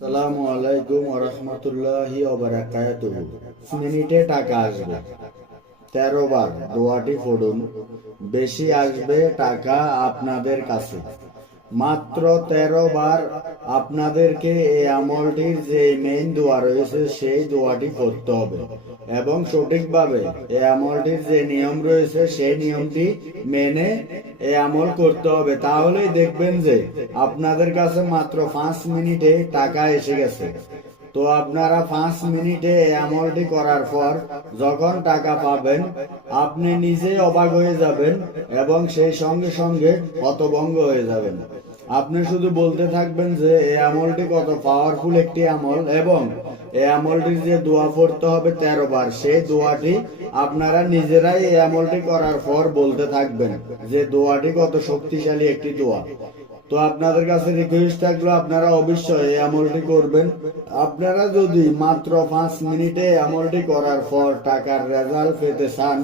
আসসালামু আলাইকুম ওয়া রাহমাতুল্লাহি ওয়া বারাকাতুহু। মিনিটে টাকা আসবে 13 বার দোয়াটি পড়ুন, বেশি আসবে টাকা আপনাদের কাছে। মাত্র 13 বার আপনাদেরকে এই আমলটির যে মেইন দোয়া রয়েছে সেই দোয়াটি করতে হবে এবং সঠিকভাবে এই আমলটির যে নিয়ম রয়েছে সেই নিয়মটি মেনে এই আমল করতে হবে। তাহলেই দেখবেন যে আপনাদের কাছে মাত্র 5 মিনিটে টাকা এসে গেছে। তো আপনারা 5 মিনিটে এই আমলটি করার পর যখন টাকা পাবেন আপনি নিজেই অবাক হয়ে যাবেন এবং সেই সঙ্গে সঙ্গে হতভম্ব হয়ে যাবেন। আপনি শুধু বলতে থাকবেন যে এই আমলটি কত পাওয়ারফুল একটি আমল এবং এই আমলটির যে দোয়া পড়তে হবে 13 বার, সেই দোয়াটি আপনারা নিজেরাই এই আমলটি করার পর বলতে থাকবেন যে দোয়াটি কত শক্তিশালী একটি দোয়া। তো আপনাদের কাছে রিকোয়েস্ট থাকলো আপনারা অবশ্যই এই আমলটি করবেন। আপনারা যদি মাত্র 5 মিনিটে আমলটি করার পর টাকার রেজাল্ট পেতে চান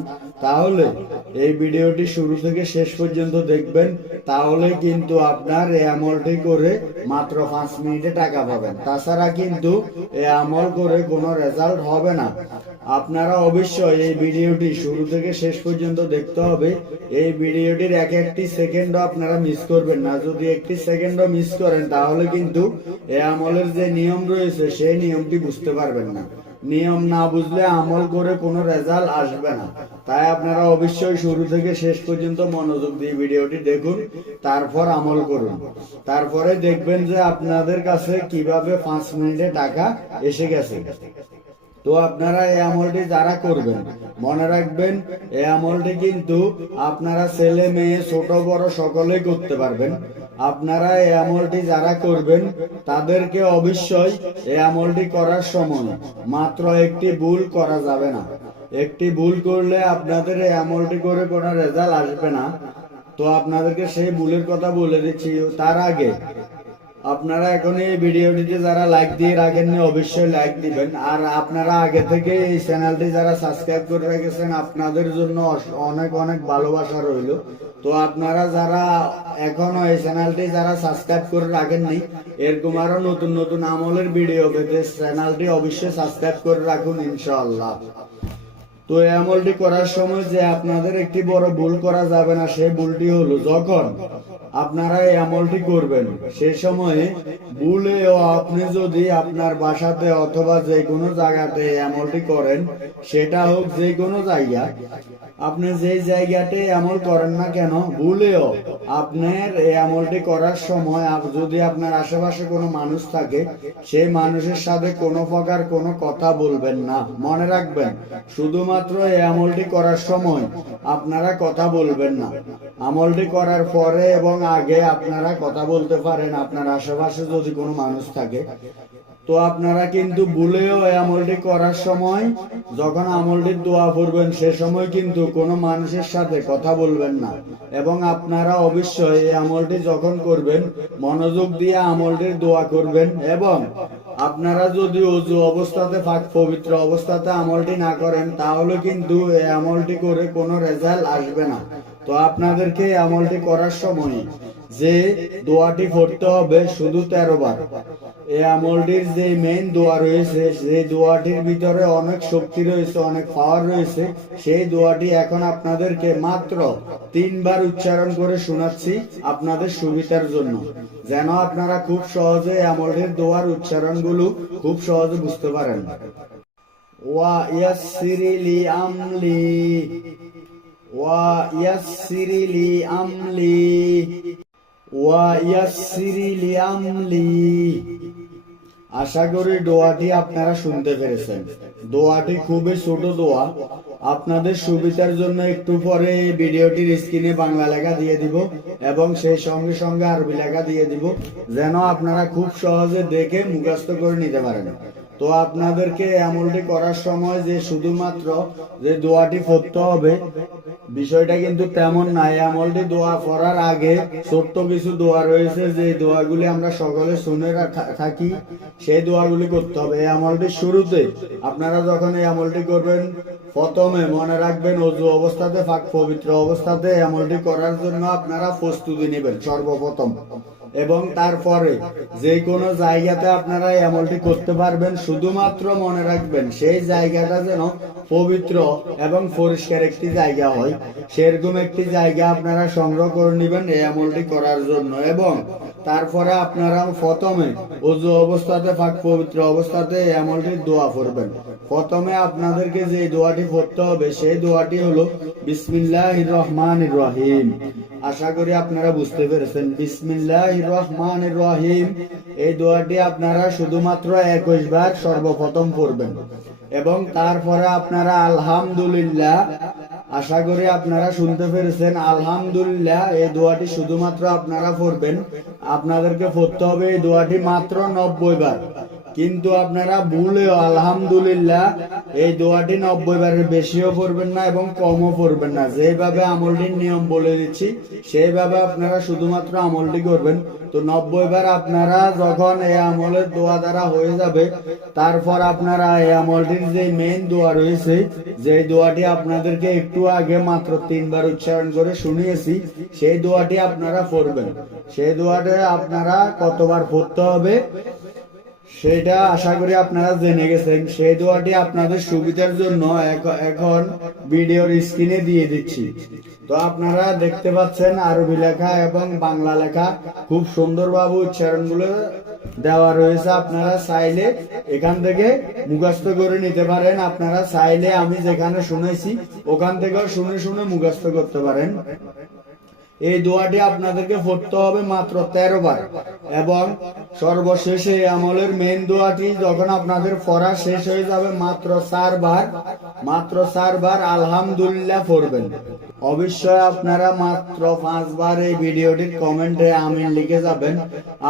তাহলে এই ভিডিওটি শুরু থেকে শেষ পর্যন্ত দেখবেন, তাহলে কিন্তু আপনার এই আমলটি করে মাত্র 5 মিনিটে টাকা পাবেন। তাছাড়া কিন্তু এই আমল করে কোনো রেজাল্ট হবে না। আপনারা অবশ্যই এই ভিডিওটি শুরু থেকে শেষ পর্যন্ত দেখতে হবে। এই ভিডিওটির এক একটি সেকেন্ডও আপনারা মিস করবেন না। যদি একটি সেকেন্ডও মিস করেন তাহলে কিন্তু এই আমলের যে নিয়ম রয়েছে সেই নিয়মটি বুঝতে পারবেন না। নিয়ম না বুঝলে আমল করে কোনো রেজাল্ট আসবে না। তাই আপনারা অবশ্যই শুরু থেকে শেষ পর্যন্ত মনোযোগ দিয়ে ভিডিওটি দেখুন, তারপর আমল করুন। তারপরে দেখবেন যে আপনাদের কাছে কিভাবে 5 মিনিটে টাকা এসে গেছে। তো আপনারা এই আমলটি যারা করবেন মনে রাখবেন এই আমলটি কিন্তু আপনারা ছেলে মেয়ে ছোট বড় সকলেই করতে পারবেন। আপনারা এই আমলটি যারা করবেন তাদেরকে অবশ্যই এই আমলটি করার সময় মাত্র একটি ভুল করা যাবে না। একটি ভুল করলে আপনাদের এই আমলটি করে কোনো রেজাল্ট আসবে না। তো আপনাদেরকে সেই ভুলের কথা বলে দিচ্ছি। তার আগে আপনারা এখন এই ভিডিওটিতে যারা লাইক দিয়ে রাখেননি অবশ্যই লাইক দিবেন। আর আপনারা আগে থেকে এই চ্যানেলটি যারা সাবস্ক্রাইব করে রেখেছেন আপনাদের জন্য অনেক অনেক ভালোবাসা রইল। তো আপনারা যারা এখনো এই চ্যানেলটি যারা সাবস্ক্রাইব করে রাখেননি এরকম আরো নতুন নতুন আমলের ভিডিও পেতে চ্যানেলটি অবশ্যই সাবস্ক্রাইব করে রাখুন ইনশাআল্লাহ। তো এই আমলটি করার সময় যে আপনাদের একটি বড় ভুল করা যাবে না, সেই ভুলটি হলো যখন আপনারা এই আমলটি করবেন সেই সময়ে ভুলেও আপনি যদি আপনার বাসাতে অথবা যে কোনো জায়গাতে এই আমলটি করেন, সেটা হোক যে কোনো জায়গা, আপনি যে জায়গাতে আমল করেন না কেন ভুলেও আপনার এই আমলটি করার সময় যদি আপনার আশেপাশে কোনো মানুষ থাকে সেই মানুষের সাথে কোনো প্রকার কোনো কথা বলবেন না। মনে রাখবেন শুধুমাত্র এই আমলটি করার সময় আপনারা কথা বলবেন না। আমলটি করার পরে এবং আগে আপনারা কথা বলতে পারেন আপনার আশেপাশে যদি কোনো মানুষ থাকে। তো আপনারা কিন্তু ভুলেও এই আমলটি করার সময় যখন আমলটির দোয়া পড়বেন সে সময় কিন্তু কোনো মানুষের সাথে কথা বলবেন না। এবং আপনারা অবশ্যই এই আমলটি যখন করবেন মনোযোগ দিয়ে আমলটির দোয়া করবেন। এবং আপনারা যদি ওযু অবস্থাতে পাক পবিত্র অবস্থাতে আমলটি না করেন তাহলে কিন্তু এই আমলটি করে কোনো রেজাল্ট আসবে না। তো আপনাদেরকে এই আমলটি করার সময় যে দোয়াটি পড়তে হবে শুধু 13 বার। এই আমলটির যে মেইন দোয়া রয়েছে সেই দোয়াটির ভিতরে অনেক শক্তি রয়েছে, অনেক পাওয়ার রয়েছে। সেই দোয়াটি এখন আপনাদেরকে মাত্র 3 বার উচ্চারণ করে শোনাচ্ছি আপনাদের সুবিধার জন্য, যেন আপনারা খুব সহজে আমলটির দোয়ার উচ্চারণগুলো খুব সহজে বুঝতে পারেন। ওয়া ইয়াসসিরিলি আমলি, ওয়া ইয়াসসিরিলি আমলি, ওয়া ইয়াসসিরিলি আমলি। আশা করি দোয়াটি আপনারা শুনতে পেরেছেন। দোয়াটি খুবই ছোট দোয়া। আপনাদের সুবিধার জন্য একটু পরে ভিডিওটির স্ক্রিনে বাংলা লেখা দিয়ে দিব এবং সেই সঙ্গে সঙ্গে আরবি লেখা দিয়ে দিব, যেন আপনারা খুব সহজে দেখে মুখস্থ করে নিতে পারেন। তো আপনাদেরকে আমলটি করার সময় যে শুধুমাত্র যে দোয়াটি পড়তে হবে বিষয়টা কিন্তু তেমন নাই। আমলটি দোয়া করার আগে ছোট্ট কিছু দোয়া রয়েছে যে দোয়াগুলি আমরা সকলে শুনে থাকি, সেই দোয়াগুলি করতে হবে। এই আমলটির শুরুতে আপনারা যখন এই আমলটি করবেন প্রথমে মনে রাখবেন ওযু অবস্থাতে পাক পবিত্র অবস্থাতে আমলটি করার জন্য আপনারা প্রস্তুতি নেবেন। সর্বপ্রথম এবং তারপরে যে কোনো জায়গাতে আপনারা এই আমলটি করতে পারবেন। শুধুমাত্র মনে রাখবেন সেই জায়গাটা যেন পবিত্র এবং পরিষ্কার একটি জায়গা হয়, সেরকম একটি জায়গা আপনারা সংগ্রহ করে নেবেন এই আমলটি করার জন্য। এবং তারপরে আপনারা প্রথমে ওযু অবস্থাতে, পাক পবিত্র অবস্থাতে এই আমলটির দোয়া করবেন। প্রথমে আপনাদেরকে যে দোয়াটি পড়তে হবে সেই দোয়াটি হলো বিসমিল্লাহির রহমানির রহিম। আশা করি আপনারা বুঝতে পেরেছেন। বিসমিল্লাহির রহমানির রহিম এই দোয়াটি আপনারা শুধুমাত্র 21 বার সর্বপ্রথম পড়বেন। এবং তারপরে আপনারা আলহামদুলিল্লাহ, আশা করি আপনারা শুনতে পেরেছেন, আলহামদুলিল্লাহ এই দোয়াটি শুধুমাত্র আপনারা পড়বেন। আপনাদেরকে পড়তে হবে এই দোয়াটি মাত্র 90 বার। কিন্তু আপনারা ভুলেও আলহামদুলিল্লাহ এই দোয়াটি 90 বারের বেশিও পড়বেন না এবং কমও পড়বেন না। যেভাবে আমলটির নিয়ম বলে দিচ্ছি সেইভাবে আপনারা শুধুমাত্র আমলটি করবেন। তো 90 বার আপনারা যখন এই আমলের দোয়া দ্বারা হয়ে যাবে, তারপর আপনারা এই আমলটির যে মেইন দোয়া রয়েছে, যে দোয়াটি আপনাদেরকে একটু আগে মাত্র 3 বার উচ্চারণ করে শুনিয়েছি, সেই দোয়াটি আপনারা পড়বেন। সেই দোয়াটা আপনারা কতবার পড়তে হবে সেটা আশা করি আপনারা জেনে গেছেন। সেই দোয়াটি আপনাদের সুবিধার জন্য এখন ভিডিওর স্ক্রিনে দিয়ে দিচ্ছি। তো আপনারা দেখতে পাচ্ছেন আরবি লেখা এবং বাংলা লেখা খুব সুন্দরভাবে উচ্চারণগুলো দেওয়া রয়েছে। আপনারা চাইলে এখান থেকে মুখস্থ করে নিতে পারেন। আপনারা চাইলে আমি যেখানে শুনেছি ওখান থেকেও শুনে শুনে মুখস্থ করতে পারেন। এই দোয়াটি আপনাদেরকে পড়তে হবে মাত্র 13 বার। এবং সর্বশেষে আমলের মেইন দোয়াটি যখন আপনাদের পড়া শেষ হয়ে যাবে মাত্র 4 বার আলহামদুলিল্লাহ পড়বেন। অবশ্যই আপনারা মাত্র 5 বার এই ভিডিওটির কমেন্টে আমিন লিখে যাবেন।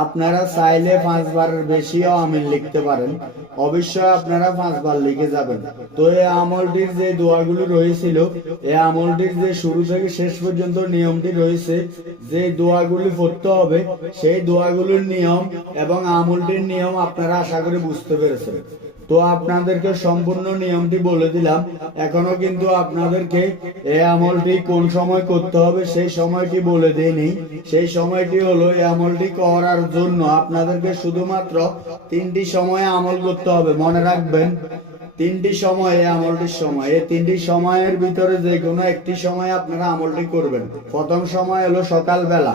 আপনারা চাইলে 5 বারের বেশিও আমিন লিখতে পারেন। অবশ্যই আপনারা 5 বার লিখে যাবেন। তো এই আমলটির যে দোয়াগুলি রয়েছিল, এই আমলটির যে শুরু থেকে শেষ পর্যন্ত নিয়মটি রয়েছে, যে দোয়াগুলি পড়তে হবে সেই দোয়াগুলির নিয়ম এবং আমলটির নিয়ম আপনারা আশা করি বুঝতে পেরেছেন। তো আপনাদেরকে সম্পূর্ণ নিয়মটি বলে দিলাম। এখনো কিন্তু আপনাদেরকে এই আমলটি কোন সময় করতে হবে সেই সময়টি বলে দেইনি। সেই সময়টি হলো এই আমলটি করার জন্য আপনাদেরকে শুধুমাত্র 3টি সময়ে আমল করতে হবে। মনে রাখবেন 3টি সময় এই আমলটির সময়। এই 3টি সময়ের ভিতরে যে কোনো একটি সময় আপনারা আমলটি করবেন। প্রথম সময় হলো সকালবেলা।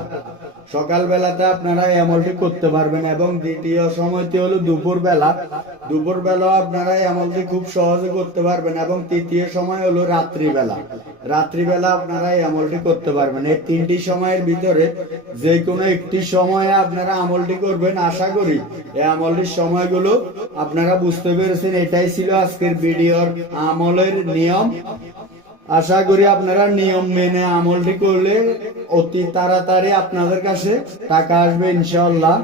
সকালবেলাতে আপনারা এই আমলটি করতে পারবেন। এবং দ্বিতীয় সময়টি হলো দুপুরবেলা। দুপুরবেলা আপনারা এই আমলটি খুব সহজে করতে পারবেন। এবং তৃতীয় সময় হলো রাত্রিবেলা। রাত্রিবেলা আপনারা এই আমলটি করতে পারবেন। এই 3টি সময়ের ভিতরে যে কোনো একটি সময়ে আপনারা আমলটি করবেন। আশা করি এই আমলটির সময়গুলো আপনারা বুঝতে পেরেছেন। এটাই ছিল আজকের ভিডিওর আমলের নিয়ম। আশা করি আপনারা নিয়ম মেনে আমলটি করলে অতি তাড়াতাড়ি আপনাদের কাছে টাকা আসবে ইনশাআল্লাহ।